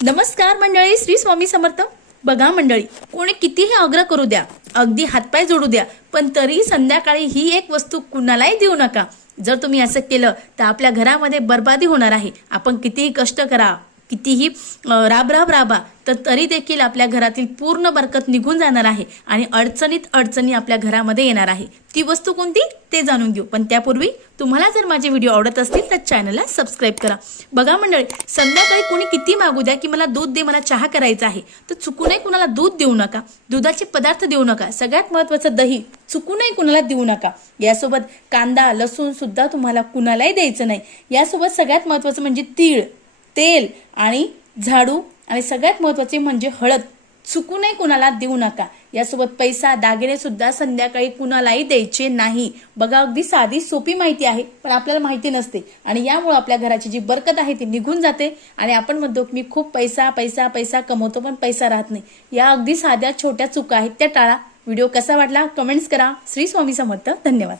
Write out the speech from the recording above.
नमस्कार मंडळी, श्री स्वामी समर्थ। बघा मंडळी, कोणी कितीही आग्रह करू द्या, अगदी हातपाय जोडू द्या, पण तरी संध्याकाळी ही एक वस्तू कुणालाही देऊ नका। जर तुम्ही असं केलं तर आपल्या घरामध्ये बर्बादी होणार आहे। आपण कितीही कष्ट करा, कितीही राबा तर तरी देखील आपल्या घरातील पूर्ण बरकत निघून जाणार आहे आणि अडचणी आपल्या घरामध्ये येणार आहे। ती वस्तू कोणती ते जाणून घेऊ, पण त्यापूर्वी तुम्हाला जर माझे व्हिडिओ आवडत असतील तर चॅनलला सबस्क्राइब करा। बघा मंडळी, संध्याकाळी कोणी किती मागू द्या की मला दूध दे, मला चहा करायचा आहे, तर चुकूनही कुणाला दूध देऊ नका, दुधाचे पदार्थ देऊ नका। सगळ्यात महत्त्वाचं दही चुकूनही कुणाला देऊ नका। यासोबत कांदा लसूण सुद्धा तुम्हाला कुणालाही द्यायचं नाही। यासोबत सगळ्यात महत्त्वाचं म्हणजे तीळ, तेल आणि झाडू आणि सगळ्यात महत्त्वाचे म्हणजे हळद चुकूनही कुणाला देऊ नका। यासोबत पैसा दागिने सुद्धा संध्याकाळी कुणालाही द्यायचे नाही। बघा, अगदी साधी सोपी माहिती आहे, पण आपल्याला माहिती नसते आणि यामुळे आपल्या घराची जी बरकत आहे ती निघून जाते आणि आपण म्हणतो की मी खूप पैसा कमवतो पण पैसा राहत नाही। या अगदी साध्या छोट्या चुका आहेत, त्या टाळा। व्हिडिओ कसा वाटला कमेंट्स करा। श्री स्वामी समर्थ। धन्यवाद।